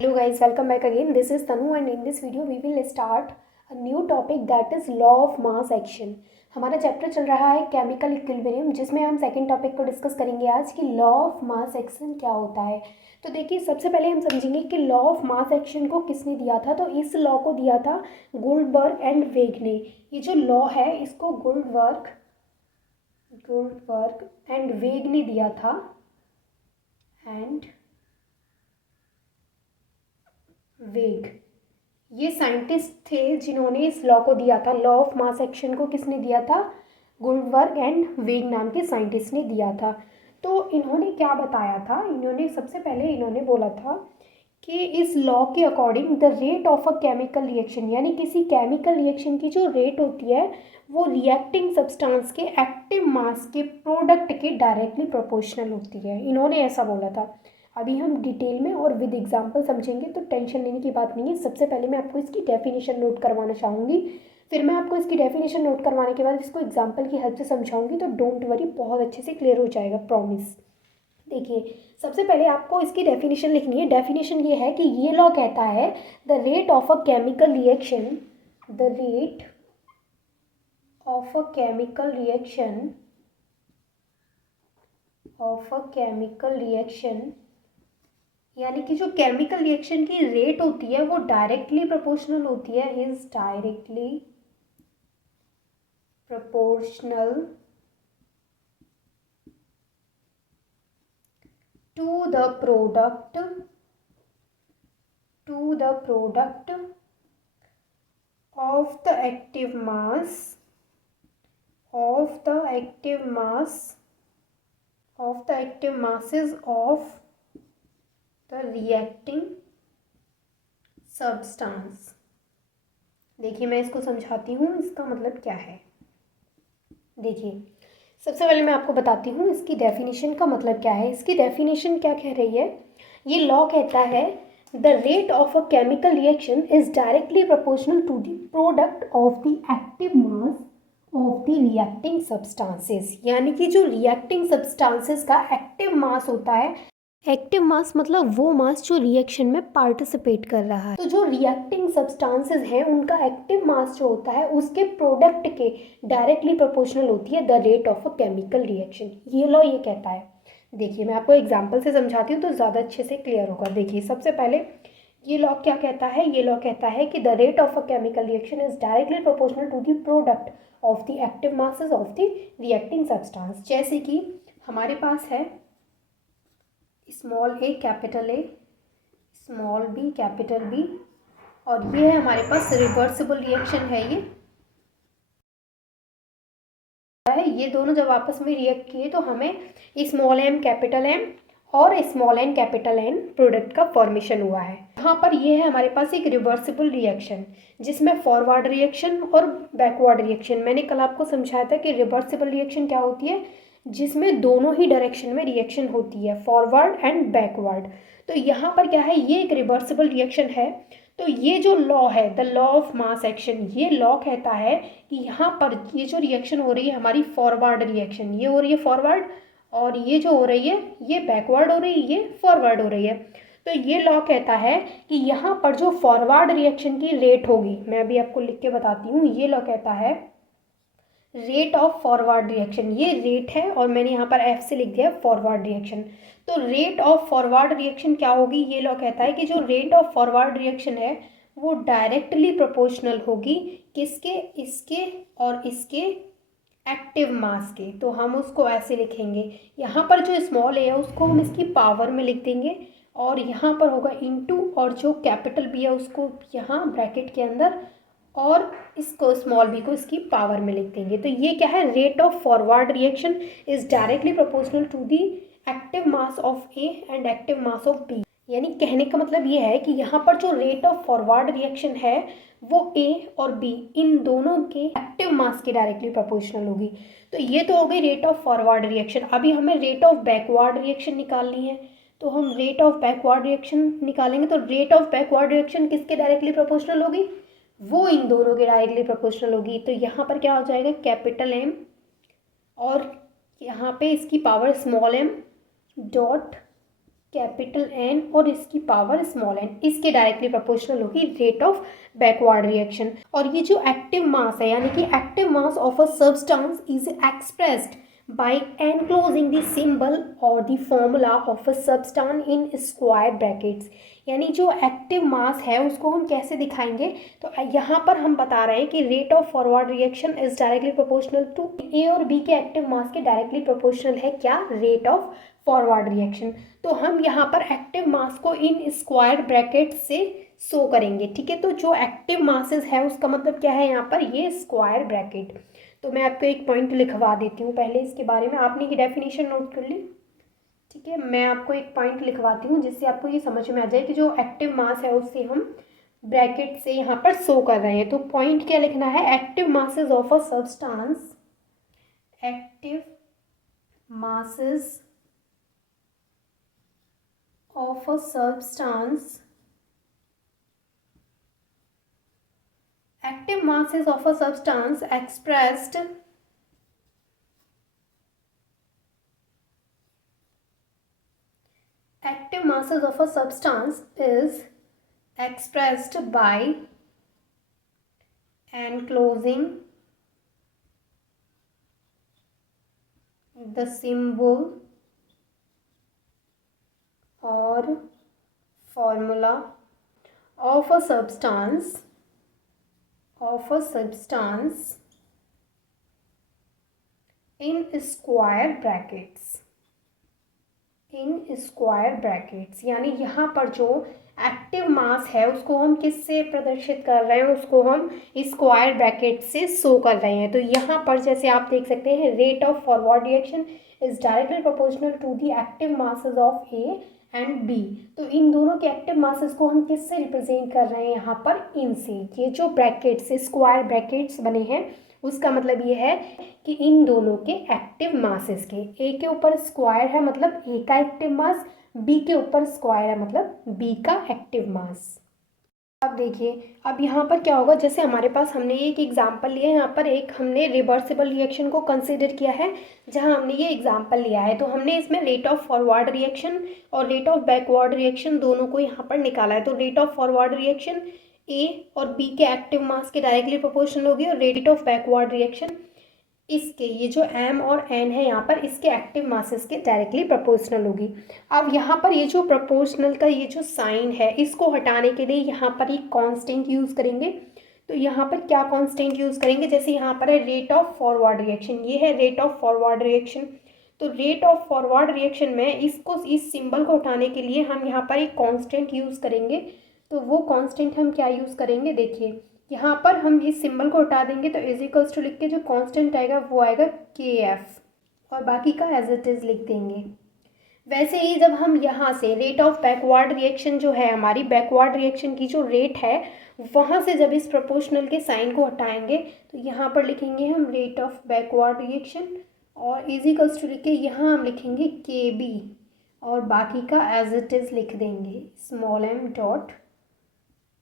Hello guys, welcome back again. This is Tanu and in this video we will start a new topic that is law of mass action. हमारा chapter चल रहा है chemical equilibrium जिसमें हम second topic को discuss करेंगे आज कि लॉ ऑफ मास एक्शन क्या होता है। तो देखिए सबसे पहले हम समझेंगे कि लॉ ऑफ मास एक्शन को किसने दिया था। तो इस लॉ को दिया था गोल्डबर्ग एंड वेग ने। ये जो लॉ है इसको गोल्डबर्ग एंड वेग ने दिया था वेग ये साइंटिस्ट थे जिन्होंने इस लॉ को दिया था। लॉ ऑफ मास एक्शन को किसने दिया था? गोल्डबर्ग एंड वेग नाम के साइंटिस्ट ने दिया था। तो इन्होंने क्या बताया था? सबसे पहले इन्होंने बोला था कि इस लॉ के according the rate of a chemical reaction, यानी किसी केमिकल रिएक्शन की जो रेट होती है वो रिएक्टिंग सब्सटेंस के एक्टिव मास के प्रोडक्ट के डायरेक्टली प्रोपोर्शनल होती है। इन्होंने ऐसा बोला था। अभी हम डिटेल में और विद एग्जांपल समझेंगे, तो टेंशन लेने की बात नहीं है। सबसे पहले मैं आपको इसकी डेफिनेशन नोट करवाना चाहूँगी, फिर मैं आपको इसकी डेफिनेशन नोट करवाने के बाद इसको एग्जांपल की हेल्प से समझाऊंगी। तो डोंट वरी, बहुत अच्छे से क्लियर हो जाएगा, प्रॉमिस। देखिए सबसे पहले आपको इसकी डेफिनेशन लिखनी है। डेफिनेशन ये है कि ये लॉ कहता है the rate of a chemical reaction यानी कि जो केमिकल रिएक्शन की रेट होती है वो डायरेक्टली प्रोपोर्शनल होती है, is directly proportional to the product of the active mass masses of the reacting substance। देखिए मैं इसको समझाती हूँ इसका मतलब क्या है। देखिए सबसे पहले मैं आपको बताती हूँ इसकी डेफिनेशन का मतलब क्या है। इसकी डेफिनेशन क्या कह रही है? ये लॉ कहता है the rate of a chemical reaction is directly proportional to the product of the active mass of the reacting substances. यानी कि जो रिएक्टिंग सब्सटेंसेस का एक्टिव मास होता है, एक्टिव मास मतलब वो मास जो रिएक्शन में पार्टिसिपेट कर रहा है, तो जो रिएक्टिंग सब्सटेंसेस हैं उनका एक्टिव मास जो होता है उसके प्रोडक्ट के डायरेक्टली प्रोपोर्शनल होती है the rate of a chemical reaction. ये लॉ ये कहता है। देखिए मैं आपको एग्जांपल से समझाती हूँ तो ज़्यादा अच्छे से क्लियर होगा। देखिए सबसे पहले ये लॉ क्या कहता है? ये लॉ कहता है कि the rate of a chemical reaction is directly proportional to the product of the active masses of the reacting substance. जैसे कि हमारे पास है small A capital A, small B capital B, और ये है हमारे पास रिवर्सिबल रिएक्शन है। ये दोनों जब आपस में रिएक्ट किए तो हमें स्मॉल एम कैपिटल एम और small N capital N product का फॉर्मेशन हुआ है। यहाँ पर ये है हमारे पास एक रिवर्सिबल रिएक्शन जिसमें फॉरवर्ड रिएक्शन और बैकवर्ड रिएक्शन। मैंने कल आपको समझाया था कि रिवर्सिबल रिएक्शन क्या होती है, जिसमें दोनों ही डायरेक्शन में रिएक्शन होती है, फॉरवर्ड एंड बैकवर्ड। तो यहाँ पर क्या है, ये एक रिवर्सिबल रिएक्शन है। तो ये जो लॉ है the law of mass action, ये लॉ कहता है कि यहाँ पर ये जो रिएक्शन हो रही है हमारी फॉरवर्ड रिएक्शन, ये हो रही है फॉरवर्ड, और ये जो हो रही है ये बैकवर्ड हो रही है, ये फॉरवर्ड हो रही है। तो ये लॉ कहता है कि यहाँ पर जो फॉरवर्ड रिएक्शन की रेट होगी, मैं अभी आपको लिख के बताती हूँ। ये लॉ कहता है रेट ऑफ फॉरवर्ड रिएक्शन, ये रेट है और मैंने यहाँ पर एफ से लिख दिया फॉरवर्ड रिएक्शन। तो रेट ऑफ फॉरवर्ड रिएक्शन क्या होगी? ये लॉ कहता है कि जो रेट ऑफ फॉरवर्ड रिएक्शन है वो डायरेक्टली प्रोपोर्शनल होगी किसके? इसके और इसके एक्टिव मास के। तो हम उसको ऐसे लिखेंगे, यहाँ पर जो स्मॉल ए है उसको हम इसकी पावर में लिख देंगे और यहाँ पर होगा इनटू, और जो कैपिटल बी है उसको यहाँ ब्रैकेट के अंदर, और इसको स्मॉल बी को इसकी पावर में लिख देंगे। तो ये क्या है? Rate of forward reaction is directly proportional to the active mass of A and active mass of B. यानी कहने का मतलब ये है कि यहाँ पर जो रेट ऑफ फॉरवर्ड रिएक्शन है वो ए और बी इन दोनों के एक्टिव मास के डायरेक्टली प्रोपोर्शनल होगी। तो ये तो हो गई रेट ऑफ फॉरवर्ड रिएक्शन। अभी हमें रेट ऑफ बैकवर्ड रिएक्शन निकालनी है, तो हम रेट ऑफ बैकवर्ड रिएक्शन निकालेंगे। तो रेट ऑफ बैकवर्ड रिएक्शन किसके डायरेक्टली प्रोपोर्शनल होगी? वो इन दोनों के डायरेक्टली प्रोपोर्शनल होगी। तो यहाँ पर क्या हो जाएगा? कैपिटल एम और यहाँ पे इसकी power small M dot capital N और इसकी पावर स्मॉल एन, इसके डायरेक्टली प्रोपोर्शनल होगी रेट ऑफ बैकवर्ड रिएक्शन। और ये जो एक्टिव मास है, यानी कि active mass of a substance is expressed by enclosing the symbol or the formula of a substance in square brackets। यानी जो एक्टिव मास है उसको हम कैसे दिखाएंगे, तो यहाँ पर हम बता रहे हैं कि rate of forward reaction is directly proportional to A और बी के एक्टिव मास के डायरेक्टली प्रोपोर्शनल है क्या, रेट ऑफ फॉरवर्ड रिएक्शन। तो हम यहाँ पर एक्टिव मास को इन स्क्वायर ब्रैकेट से शो करेंगे, ठीक है। तो जो एक्टिव मासेस है उसका मतलब क्या है यहाँ पर, ये स्क्वायर ब्रैकेट। तो मैं आपको एक पॉइंट लिखवा देती हूँ पहले इसके बारे में, आपने की डेफिनेशन नोट कर ली, ठीक है। मैं आपको एक पॉइंट लिखवाती हूँ जिससे आपको ये समझ में आ जाए कि जो एक्टिव मास है उससे हम ब्रैकेट से यहाँ पर शो कर रहे हैं। तो पॉइंट क्या लिखना है, active masses of a substance, active masses of a substance, active masses of a substance expressed active masses of a substance is expressed by enclosing the symbol or formula of a substance in square brackets। यानी यहाँ पर जो active mass है उसको हम किससे प्रदर्शित कर रहे हैं, उसको हम स्क्वायर ब्रैकेट से शो कर रहे हैं। तो यहाँ पर जैसे आप देख सकते हैं, rate of forward reaction is directly proportional to the active masses of A and B. तो इन दोनों के एक्टिव मासेस को हम किससे रिप्रेजेंट कर रहे हैं यहाँ पर, इनसे। ये जो ब्रैकेट्स स्क्वायर ब्रैकेट्स बने हैं उसका मतलब ये है कि इन दोनों के एक्टिव मासेस के, ए के ऊपर स्क्वायर है मतलब ए का एक्टिव मास, बी के ऊपर स्क्वायर है मतलब बी का एक्टिव मास। अब देखिए, अब यहाँ पर क्या होगा, जैसे हमारे पास हमने एक एग्जाम्पल लिया है, यहाँ पर एक हमने रिवर्सिबल रिएक्शन को कंसीडर किया है जहाँ हमने ये एग्जाम्पल लिया है। तो हमने इसमें रेट ऑफ फॉरवर्ड रिएक्शन और रेट ऑफ बैकवर्ड रिएक्शन दोनों को यहाँ पर निकाला है। तो रेट ऑफ फॉरवर्ड रिएक्शन ए और बी के एक्टिव मास के डायरेक्टली प्रोपोर्शनल होगी, और रेट ऑफ बैकवर्ड रिएक्शन इसके, ये जो एम और एन है यहाँ पर, इसके एक्टिव मासेस के डायरेक्टली प्रोपोर्शनल होगी। अब यहाँ पर ये जो प्रोपोर्शनल का ये जो साइन है इसको हटाने के लिए यहाँ पर एक कांस्टेंट यूज़ करेंगे। तो यहाँ पर क्या कांस्टेंट यूज़ करेंगे, जैसे यहाँ पर है रेट ऑफ फॉरवर्ड रिएक्शन, ये है रेट ऑफ फॉरवर्ड रिएक्शन। तो रेट ऑफ फॉरवर्ड रिएक्शन में इसको, इस सिंबल को हटाने के लिए हम यहाँ पर एक कांस्टेंट यूज़ करेंगे। तो वो कांस्टेंट हम क्या यूज़ करेंगे, देखिए यहाँ पर हम इस सिंबल को हटा देंगे तो इज इक्वल्स टू लिख के जो कांस्टेंट आएगा वो आएगा के एफ, और बाकी का एज इट इज़ लिख देंगे। वैसे ही जब हम यहाँ से रेट ऑफ बैकवर्ड रिएक्शन जो है, हमारी बैकवर्ड रिएक्शन की जो रेट है, वहाँ से जब इस प्रोपोर्शनल के साइन को हटाएंगे तो यहाँ पर लिखेंगे हम रेट ऑफ बैकवर्ड रिएक्शन, और इज इक्वल्स टू लिख के यहाँ हम लिखेंगे के बी, और बाकी का एज इट इज़ लिख देंगे small M dot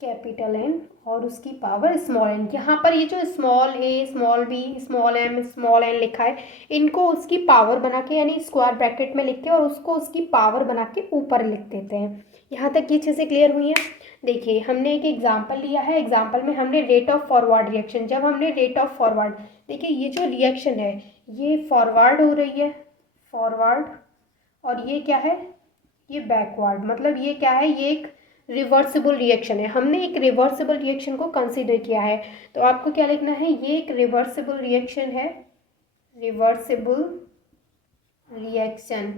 capital N और उसकी पावर स्मॉल एन। यहाँ पर ये जो small A, small B, small M, small N लिखा है, इनको उसकी पावर बना के, यानी स्क्वायर ब्रैकेट में लिख के और उसको उसकी पावर बना के ऊपर लिख देते हैं। यहाँ तक ये चीज़ें क्लियर हुई हैं। देखिए, हमने एक एग्जाम्पल लिया है, एग्जाम्पल में हमने रेट ऑफ फॉरवर्ड रिएक्शन, जब हमने रेट ऑफ फॉरवर्ड, देखिए ये जो रिएक्शन है ये फॉरवर्ड हो रही है, फॉरवर्ड, और ये क्या है, ये बैकवर्ड, मतलब ये क्या है, ये एक रिवर्सिबल रिएक्शन है। हमने एक रिवर्सिबल रिएक्शन को कंसीडर किया है। तो आपको क्या लिखना है, ये एक रिवर्सिबल रिएक्शन है, रिवर्सिबल रिएक्शन,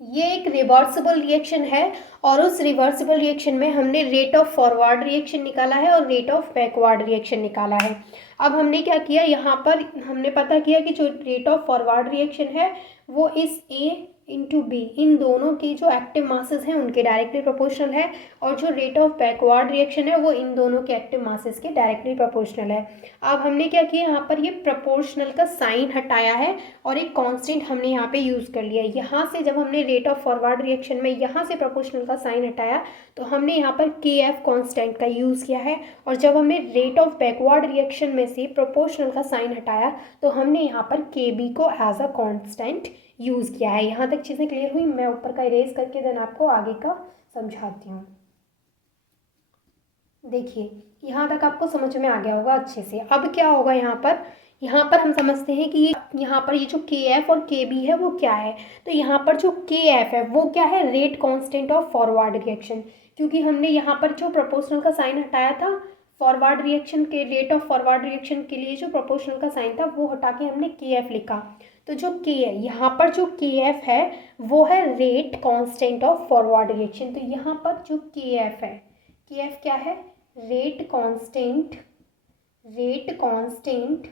ये एक रिवर्सिबल रिएक्शन है, और उस रिवर्सिबल रिएक्शन में हमने रेट ऑफ फॉरवर्ड रिएक्शन निकाला है और रेट ऑफ बैकवर्ड रिएक्शन निकाला है। अब हमने क्या किया, यहाँ पर हमने पता किया कि जो रेट ऑफ फॉरवर्ड रिएक्शन है वो इस ए इंटू बी, इन दोनों की जो एक्टिव मासेस हैं उनके डायरेक्टली प्रोपोर्शनल है, और जो रेट ऑफ बैकवर्ड रिएक्शन है वो इन दोनों के एक्टिव मासेस के डायरेक्टली प्रोपोर्शनल है। अब हमने क्या किया, यहाँ पर ये प्रोपोर्शनल का साइन हटाया है और एक कांस्टेंट हमने यहाँ पे यूज़ कर लिया है। यहाँ से जब हमने रेट ऑफ फॉरवर्ड रिएक्शन में यहाँ से प्रोपोर्शनल का साइन हटाया तो हमने यहाँ पर के एफ कॉन्स्टेंट का यूज़ किया है, और जब हमने रेट ऑफ बैकवर्ड रिएक्शन में से प्रोपोर्शनल का साइन हटाया तो हमने यहाँ पर के बी को एज अ कॉन्स्टेंट यूज़ किया है। यहाँ तक चीज़ें क्लियर हुई? मैं ऊपर का इरेज करके देन आपको आगे का समझाती हूँ। देखिए यहाँ तक आपको समझ में आ गया होगा अच्छे से। अब क्या होगा यहाँ पर हम समझते हैं कि यहाँ पर ये जो के एफ और के बी है वो क्या है। तो यहाँ पर जो के एफ है वो क्या है, rate constant of forward reaction, क्योंकि हमने यहाँ पर जो प्रोपोर्शनल का साइन हटाया था फॉरवर्ड रिएक्शन के, रेट ऑफ फॉरवर्ड रिएक्शन के लिए जो प्रोपोर्शनल का साइन था वो हटा के हमने के एफ लिखा। तो जो के है यहाँ पर जो के एफ है वो है rate constant of forward reaction. तो यहाँ पर जो के एफ है, के एफ क्या है, rate constant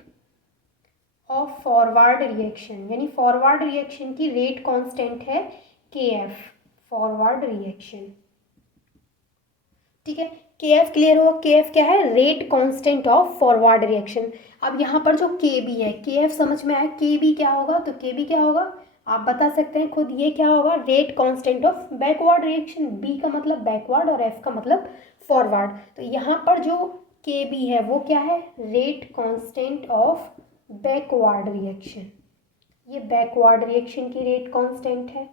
of forward reaction, यानी फॉरवर्ड रिएक्शन की रेट कांस्टेंट है के एफ, फॉरवर्ड रिएक्शन। ठीक है, के एफ क्लियर हो? के एफ क्या है, rate constant of forward reaction. अब यहाँ पर जो के बी है, के एफ समझ में आया, के बी क्या होगा? तो के बी क्या होगा आप बता सकते हैं खुद, ये क्या होगा, rate constant of backward reaction. B का मतलब बैकवर्ड और एफ का मतलब फॉरवर्ड। तो यहाँ पर जो के बी है वो क्या है, rate constant of backward reaction. ये बैकवर्ड रिएक्शन की रेट कांस्टेंट है।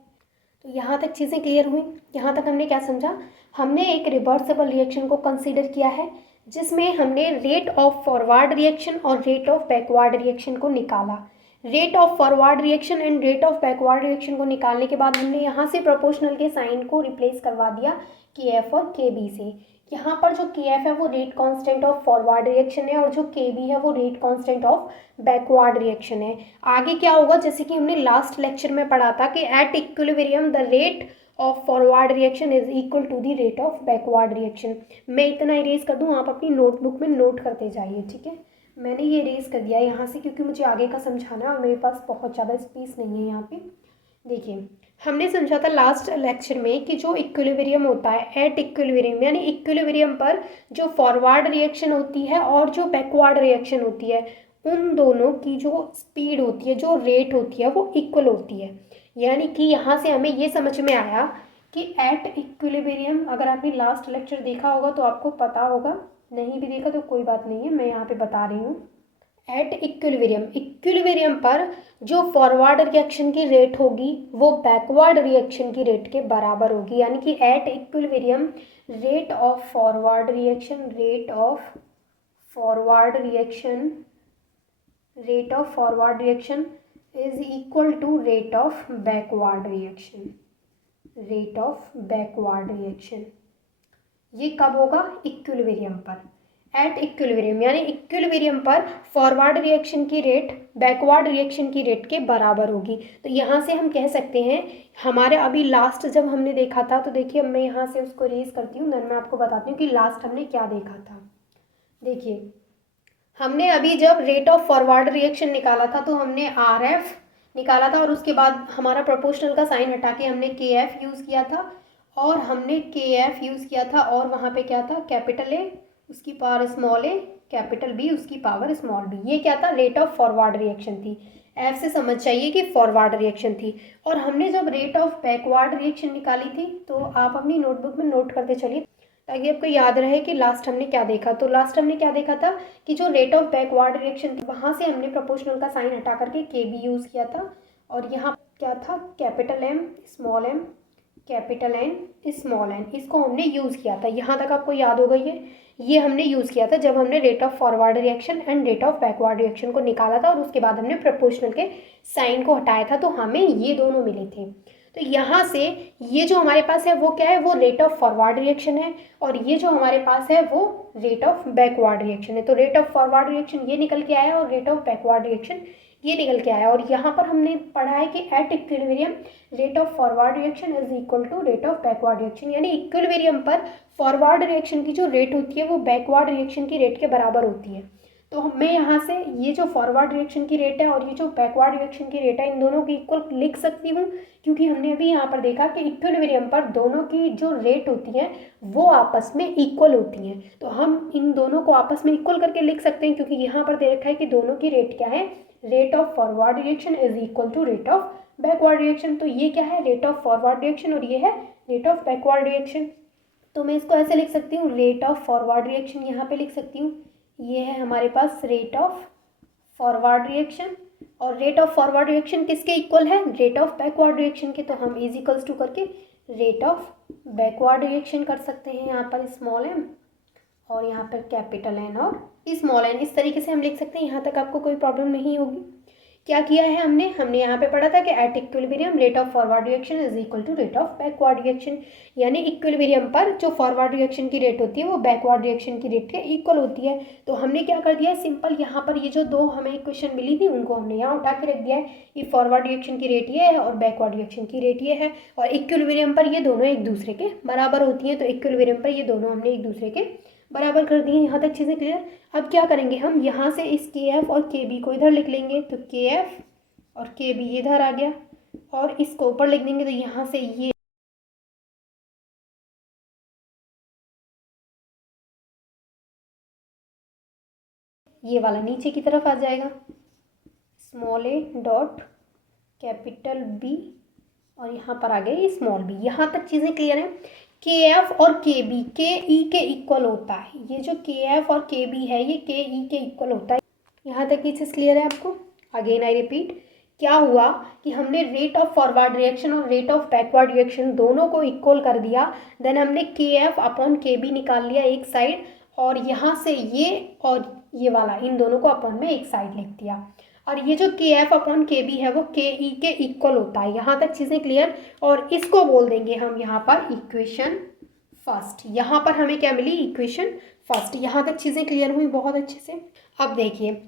तो यहाँ तक चीज़ें क्लियर हुई? यहाँ तक हमने क्या समझा, हमने एक रिवर्सिबल रिएक्शन को कंसीडर किया है जिसमें हमने रेट ऑफ फॉरवर्ड रिएक्शन और रेट ऑफ बैकवर्ड रिएक्शन को निकाला। Rate of forward reaction and rate of backward reaction को निकालने के बाद हमने यहाँ से प्रोपोर्शनल के साइन को रिप्लेस करवा दिया के एफ और के बी से। यहाँ पर जो के एफ है वो rate constant of forward reaction है और जो के बी है वो rate constant of backward reaction है। आगे क्या होगा, जैसे कि हमने लास्ट लेक्चर में पढ़ा था कि at equilibrium the rate of forward reaction is equal to the rate of backward reaction. मैं इतना इरेज कर दूँ, आप अपनी नोटबुक में नोट करते जाइए। ठीक है, मैंने ये इरेज कर दिया यहाँ से क्योंकि मुझे आगे का समझाना है और मेरे पास बहुत ज़्यादा स्पेस नहीं है यहाँ पे। देखिए हमने समझा था लास्ट लेक्चर में कि जो इक्विलिब्रियम होता है, एट इक्विलिब्रियम यानी इक्विलिब्रियम पर जो फॉरवर्ड रिएक्शन होती है और जो बैकवर्ड रिएक्शन होती है उन दोनों की जो स्पीड होती है, जो रेट होती है वो इक्वल होती है। यानी कि यहाँ से हमें ये समझ में आया कि एट इक्विलिब्रियम, अगर आपने लास्ट लेक्चर देखा होगा तो आपको पता होगा, नहीं भी देखा तो कोई बात नहीं है, मैं यहाँ पे बता रही हूँ। एट इक्विलिब्रियम, इक्विलिब्रियम पर जो फॉरवर्ड रिएक्शन की रेट होगी वो बैकवर्ड रिएक्शन की रेट के बराबर होगी। यानी कि at equilibrium rate of forward reaction, rate of forward reaction is equal to rate of backward reaction, rate of backward reaction. ये कब होगा, इक्विलिब्रियम पर। एट इक्विलिब्रियम यानी इक्विलिब्रियम पर फॉरवर्ड रिएक्शन की रेट बैकवर्ड रिएक्शन की रेट के बराबर होगी। तो यहाँ से हम कह सकते हैं, हमारे अभी लास्ट जब हमने देखा था, तो देखिए मैं यहाँ से उसको रेज करती हूँ, देन मैं आपको बताती हूँ कि लास्ट हमने क्या देखा था। देखिए हमने अभी जब रेट ऑफ फॉरवर्ड रिएक्शन निकाला था तो हमने आर एफ निकाला था और उसके बाद हमारा प्रोपोर्शनल का साइन हटा के हमने के एफ यूज़ किया था और हमने के एफ यूज़ किया था और वहाँ पे क्या था, कैपिटल ए उसकी power small A, capital B उसकी पावर स्मॉल बी। ये क्या था, रेट ऑफ फॉरवर्ड रिएक्शन थी। एफ से समझ चाहिए कि फॉरवर्ड रिएक्शन थी। और हमने जब रेट ऑफ बैकवर्ड रिएक्शन निकाली थी तो आप अपनी नोटबुक में नोट करते चलिए ताकि आपको याद रहे कि लास्ट हमने क्या देखा। तो लास्ट हमने क्या देखा था कि जो रेट ऑफ बैकवर्ड रिएक्शन थी वहाँ से हमने प्रोपोर्शनल का साइन हटा करके के बी यूज़ किया था और यहाँ क्या था, capital M small M capital N small N, इसको हमने यूज़ किया था। यहाँ तक आपको याद होगा, ये हमने यूज़ किया था जब हमने rate of forward reaction and rate of backward reaction को निकाला था और उसके बाद हमने प्रोपोर्शनल के साइन को हटाया था, तो हमें ये दोनों मिले थे। तो यहाँ से ये जो हमारे पास है वो क्या है, वो रेट ऑफ फॉरवर्ड रिएक्शन है और ये जो हमारे पास है वो रेट ऑफ बैकवर्ड रिएक्शन है। तो रेट ऑफ फॉरवर्ड रिएक्शन ये निकल के आया और रेट ऑफ बैकवर्ड रिएक्शन ये निकल के आया। और यहाँ पर हमने पढ़ा है कि at equilibrium rate of forward reaction is equal to rate of backward reaction, यानी इक्विलिब्रियम पर फॉरवर्ड रिएक्शन की जो रेट होती है वो बैकवर्ड रिएक्शन की रेट के बराबर होती है। तो मैं यहाँ से ये जो फॉरवर्ड रिएक्शन की रेट है और ये जो बैकवर्ड रिएक्शन की रेट है इन दोनों की इक्वल लिख सकती हूँ, क्योंकि हमने अभी यहाँ पर देखा कि इक्विलिब्रियम पर दोनों की जो रेट होती है वो आपस में इक्वल होती हैं। तो हम इन दोनों को आपस में इक्वल करके लिख सकते हैं, क्योंकि यहाँ पर दे रखा है कि दोनों की रेट क्या है, rate of forward reaction is equal to rate of backward reaction. तो ये क्या है, रेट ऑफ फॉरवर्ड रिएक्शन और ये है रेट ऑफ बैकवर्ड रिएक्शन। तो मैं इसको ऐसे लिख सकती हूँ, रेट ऑफ फॉरवर्ड रिएक्शन यहाँ पे लिख सकती हूँ, ये है हमारे पास रेट ऑफ फॉरवर्ड रिएक्शन और रेट ऑफ फॉरवर्ड रिएक्शन किसके इक्वल है, रेट ऑफ बैकवर्ड रिएक्शन के, तो हम इज इक्वल्स टू करके रेट ऑफ बैकवर्ड रिएक्शन कर सकते हैं यहाँ पर स्मॉल एम और यहाँ पर कैपिटल एन और स्मॉल एन, इस तरीके से हम लिख सकते हैं। यहाँ तक आपको कोई प्रॉब्लम नहीं होगी। क्या किया है हमने यहाँ पे पढ़ा था कि at equilibrium rate of forward reaction is equal to rate of backward reaction, यानी इक्विलिब्रियम पर जो फॉरवर्ड रिएक्शन की रेट होती है वो बैकवर्ड रिएक्शन की रेट के इक्वल होती है। तो हमने क्या कर दिया, सिंपल यहाँ पर ये जो दो हमें इक्वेशन मिली थी उनको हमने यहाँ उठा के रख दिया है। ये फॉरवर्ड रिएक्शन की रेट ये है और बैकवर्ड रिएक्शन की रेट ये है, और इक्विलिब्रियम पर ये दोनों एक दूसरे के बराबर होती हैं, तो इक्विलिब्रियम पर ये दोनों हमने एक दूसरे के बराबर कर दिए। यहाँ तक चीज़ें क्लियर। अब क्या करेंगे हम, यहाँ से इस के एफ और के बी को इधर लिख लेंगे, तो के एफ और के बी इधर आ गया, और इसको ऊपर लिख देंगे, तो यहाँ से ये वाला नीचे की तरफ आ जाएगा, small A dot capital B, और यहाँ पर आ गया ये स्मॉल बी। यहाँ तक चीज़ें क्लियर हैं। के एफ और के बी के ई के इक्वल होता है, ये जो के एफ और के बी है ये के ई के इक्वल होता है। यहाँ तक ये चीज़ क्लियर है आपको। अगेन आई रिपीट, क्या हुआ कि हमने रेट ऑफ फॉरवर्ड रिएक्शन और रेट ऑफ बैकवर्ड रिएक्शन दोनों को इक्वल कर दिया, देन हमने के एफ अपॉन के बी निकाल लिया एक साइड, और यहाँ से ये और ये वाला इन दोनों को अपॉन में एक साइड लिख दिया, और ये जो के एफ अपॉन के बी है वो के ई के इक्वल होता है। यहाँ तक चीज़ें क्लियर। और इसको बोल देंगे हम यहाँ पर इक्वेशन फर्स्ट। यहाँ पर हमें क्या मिली, इक्वेशन फर्स्ट। यहाँ तक चीज़ें क्लियर हुई बहुत अच्छे से। अब देखिए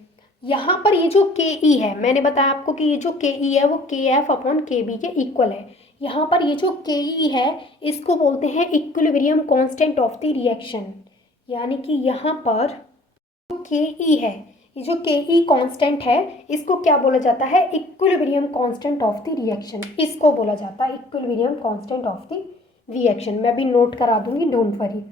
यहाँ पर ये जो के ई है, मैंने बताया आपको कि ये जो के ई है वो के एफ अपॉन के बी के इक्वल है। यहाँ पर ये जो के ई है इसको बोलते हैं equilibrium constant of the reaction, यानी कि यहाँ पर जो के ई है, ये जो के ई कांस्टेंट है इसको क्या बोला जाता है, equilibrium constant of the reaction, इसको बोला जाता है equilibrium constant of the reaction. मैं भी नोट करा दूंगी, डोंट वरी।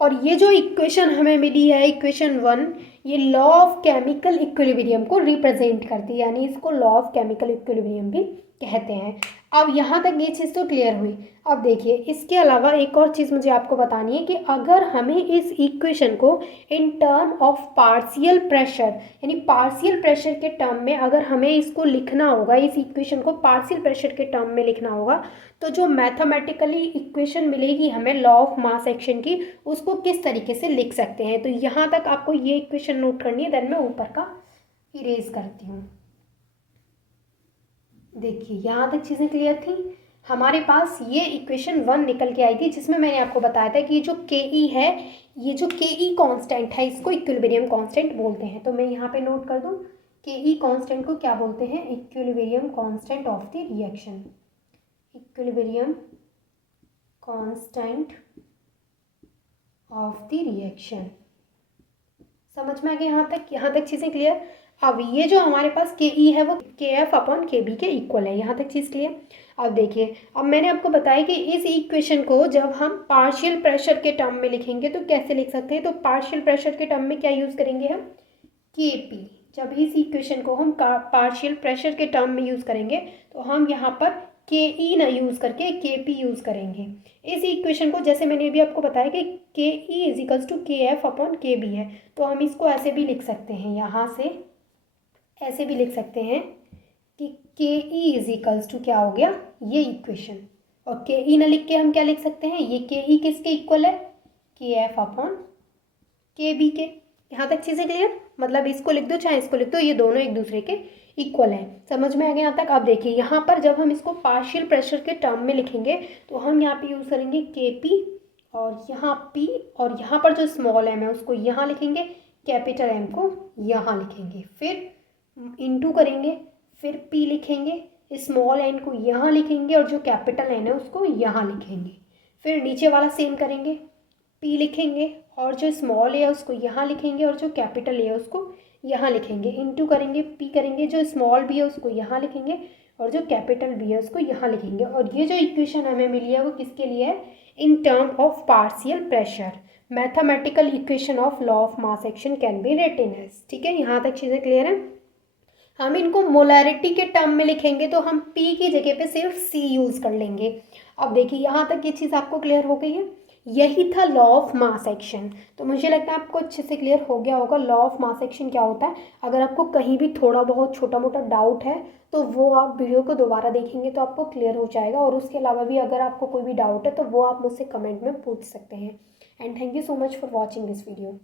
और ये जो इक्वेशन हमें मिली है इक्वेशन 1, ये लॉ ऑफ केमिकल इक्विलिब्रियम को रिप्रेजेंट करती है, यानी इसको लॉ ऑफ केमिकल इक्विलिब्रियम भी कहते हैं। अब यहाँ तक ये चीज़ तो क्लियर हुई। अब देखिए इसके अलावा एक और चीज़ मुझे आपको बतानी है कि अगर हमें इस इक्वेशन को इन टर्म ऑफ पार्शियल प्रेशर, यानी पार्शियल प्रेशर के टर्म में अगर हमें इसको लिखना होगा, इस इक्वेशन को पार्शियल प्रेशर के टर्म में लिखना होगा, तो जो मैथमेटिकली इक्वेशन मिलेगी हमें लॉ ऑफ मास एक्शन की, उसको किस तरीके से लिख सकते हैं। तो यहाँ तक आपको ये इक्वेशन नोट करनी है, देन मैं ऊपर का इरेज करती हूँ। देखिए यहाँ तक चीज़ें क्लियर थी। हमारे पास ये इक्वेशन 1 निकल के आई थी, जिसमें मैंने आपको बताया था कि ये जो के ई है, ये जो के ई कांस्टेंट है इसको इक्विलिब्रियम कांस्टेंट बोलते हैं। तो मैं यहाँ पे नोट कर दूँ, के ई कांस्टेंट को क्या बोलते हैं, equilibrium constant of the reaction, equilibrium constant of the reaction. समझ में आ गया यहाँ तक चीज़ें क्लियर। अब ये जो हमारे पास के ई है वो के एफ अपॉन के बी के इक्वल है, यहाँ तक चीज़ क्लियर। अब देखिए, अब मैंने आपको बताया कि इस इक्वेशन को जब हम पार्शियल प्रेशर के टर्म में लिखेंगे तो कैसे लिख सकते हैं। तो पार्शियल प्रेशर के टर्म में क्या यूज़ करेंगे हम, के पी। जब इस इक्वेशन को हम पार्शियल प्रेशर के टर्म में यूज़ करेंगे तो हम यहाँ पर के ई ना यूज़ करके के पी यूज़ करेंगे। इस इक्वेशन को जैसे मैंने अभी आपको बताया कि के ई इज इक्वल्स टू के एफ अपॉन के बी है, तो हम इसको ऐसे भी लिख सकते हैं, यहाँ से ऐसे भी लिख सकते हैं कि के ई इज इक्वल्स टू क्या हो गया, ये इक्वेशन। और के ई ना लिख के हम क्या लिख सकते हैं, ये के ई किसके इक्वल है, के एफ अपॉन के बी के। यहाँ तक चीज़ें क्लियर। मतलब इसको लिख दो चाहे इसको लिख दो, ये दोनों एक दूसरे के इक्वल हैं। समझ में आ गया यहाँ तक। अब देखिए यहाँ पर जब हम इसको पार्शियल प्रेशर के टर्म में लिखेंगे तो हम यहाँ पे यूज़ करेंगे के पी, और यहाँ पी, और यहाँ पर जो स्मॉल एम है उसको यहाँ लिखेंगे, कैपिटल एम को यहाँ लिखेंगे, फिर इनटू करेंगे, फिर पी लिखेंगे, स्मॉल एन को यहाँ लिखेंगे, और जो कैपिटल एन है उसको यहाँ लिखेंगे, फिर नीचे वाला सेम करेंगे, पी लिखेंगे और जो स्मॉल है उसको यहाँ लिखेंगे, और जो कैपिटल है उसको यहाँ लिखेंगे, इनटू करेंगे, पी करेंगे, जो स्मॉल बी है उसको यहाँ लिखेंगे, और जो कैपिटल बी है उसको यहाँ लिखेंगे। और ये जो इक्वेशन हमें मिली है वो किसके लिए है, in term of partial pressure. Mathematical equation of law of mass action can be written as. ठीक है, यहाँ तक चीज़ें क्लियर हैं। हम इनको मोलैरिटी के टर्म में लिखेंगे तो हम P की जगह पे सिर्फ C यूज़ कर लेंगे। अब देखिए यहाँ तक ये चीज़ आपको क्लियर हो गई है। यही था लॉ ऑफ मास एक्शन। तो मुझे लगता है आपको अच्छे से क्लियर हो गया होगा लॉ ऑफ मास एक्शन क्या होता है। अगर आपको कहीं भी थोड़ा बहुत छोटा मोटा डाउट है तो वो आप वीडियो को दोबारा देखेंगे तो आपको क्लियर हो जाएगा। और उसके अलावा भी अगर आपको कोई भी डाउट है तो वो आप मुझसे कमेंट में पूछ सकते हैं। And thank you so much for watching this video.